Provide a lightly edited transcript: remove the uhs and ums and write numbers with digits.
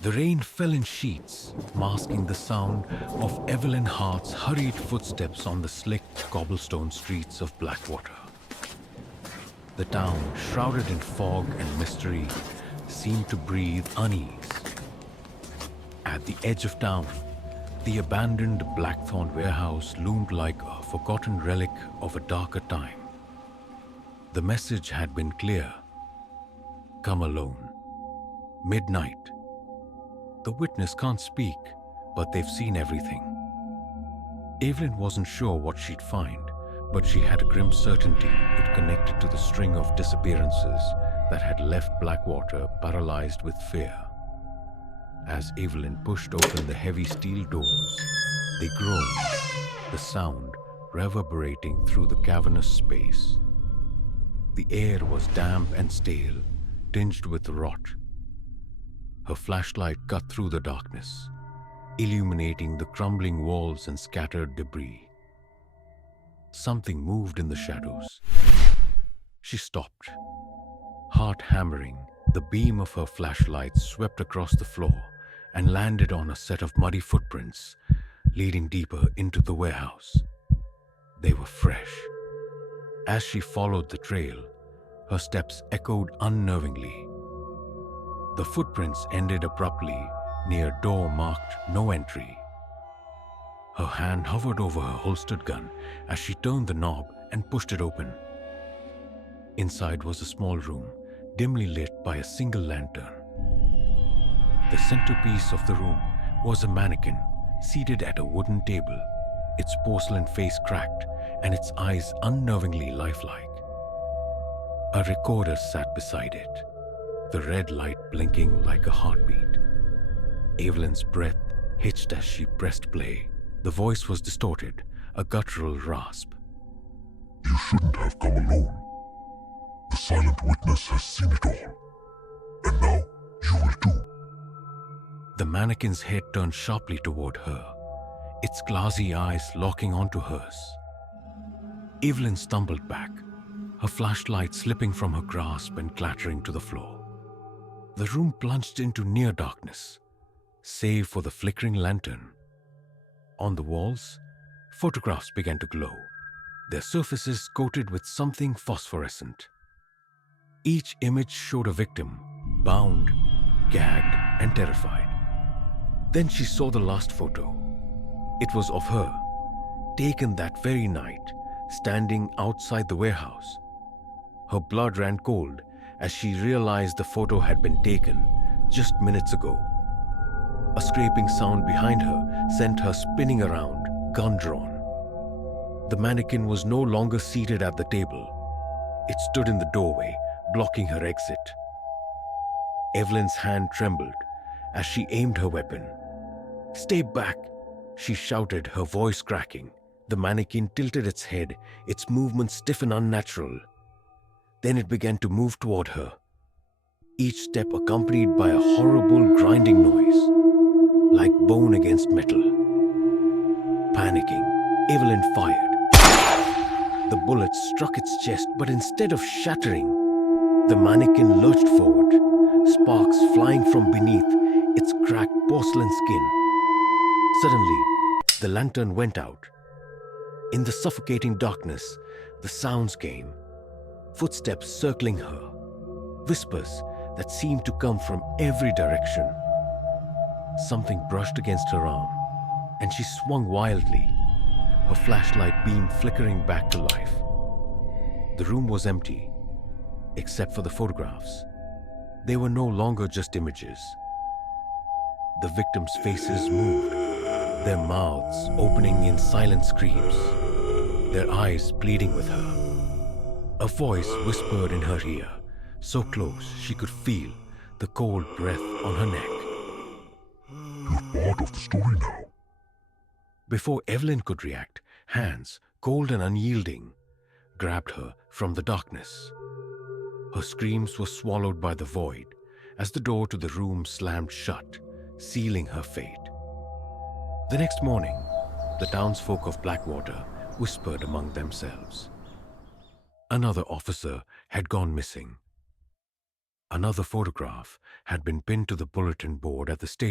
The rain fell in sheets, masking the sound of Evelyn Hart's hurried footsteps on the slick cobblestone streets of Blackwater. The town, shrouded in fog and mystery, seemed to breathe unease. At the edge of town, the abandoned Blackthorn Warehouse loomed like a forgotten relic of a darker time. The message had been clear: come alone. Midnight. The witness can't speak, but they've seen everything. Evelyn wasn't sure what she'd find, but she had a grim certainty it connected to the string of disappearances that had left Blackwater paralyzed with fear. As Evelyn pushed open the heavy steel doors, they groaned, the sound reverberating through the cavernous space. The air was damp and stale, tinged with rot. Her flashlight cut through the darkness, illuminating the crumbling walls and scattered debris. Something moved in the shadows. She stopped. Heart hammering, the beam of her flashlight swept across the floor and landed on a set of muddy footprints leading deeper into the warehouse. They were fresh. As she followed the trail, her steps echoed unnervingly. The footprints ended abruptly near a door marked "No Entry." Her hand hovered over her holstered gun as she turned the knob and pushed it open. Inside was a small room, dimly lit by a single lantern. The centerpiece of the room was a mannequin seated at a wooden table, its porcelain face cracked and its eyes unnervingly lifelike. A recorder sat beside it, the red light blinking like a heartbeat. Evelyn's breath hitched as she pressed play. The voice was distorted, a guttural rasp. You shouldn't have come alone. The silent witness has seen it all. And now you will too. The mannequin's head turned sharply toward her, its glassy eyes locking onto hers. Evelyn stumbled back, her flashlight slipping from her grasp and clattering to the floor. The room plunged into near darkness, save for the flickering lantern. On the walls, photographs began to glow, their surfaces coated with something phosphorescent. Each image showed a victim, bound, gagged, and terrified. Then she saw the last photo. It was of her, taken that very night, standing outside the warehouse. Her blood ran cold as she realized the photo had been taken just minutes ago. A scraping sound behind her sent her spinning around, gun drawn. The mannequin was no longer seated at the table. It stood in the doorway, blocking her exit. Evelyn's hand trembled as she aimed her weapon. "Stay back," she shouted, her voice cracking. The mannequin tilted its head, its movements stiff and unnatural. Then it began to move toward her, each step accompanied by a horrible grinding noise, like bone against metal. Panicking, Evelyn fired. The bullet struck its chest, but instead of shattering, the mannequin lurched forward, sparks flying from beneath its cracked porcelain skin. Suddenly, the lantern went out. In the suffocating darkness, the sounds came. Footsteps circling her, whispers that seemed to come from every direction. Something brushed against her arm, and she swung wildly, her flashlight beam flickering back to life. The room was empty, except for the photographs. They were no longer just images. The victims' faces moved, their mouths opening in silent screams, their eyes pleading with her. A voice whispered in her ear, so close she could feel the cold breath on her neck. You're part of the story now. Before Evelyn could react, hands, cold and unyielding, grabbed her from the darkness. Her screams were swallowed by the void as the door to the room slammed shut, sealing her fate. The next morning, the townsfolk of Blackwater whispered among themselves. Another officer had gone missing. Another photograph had been pinned to the bulletin board at the station.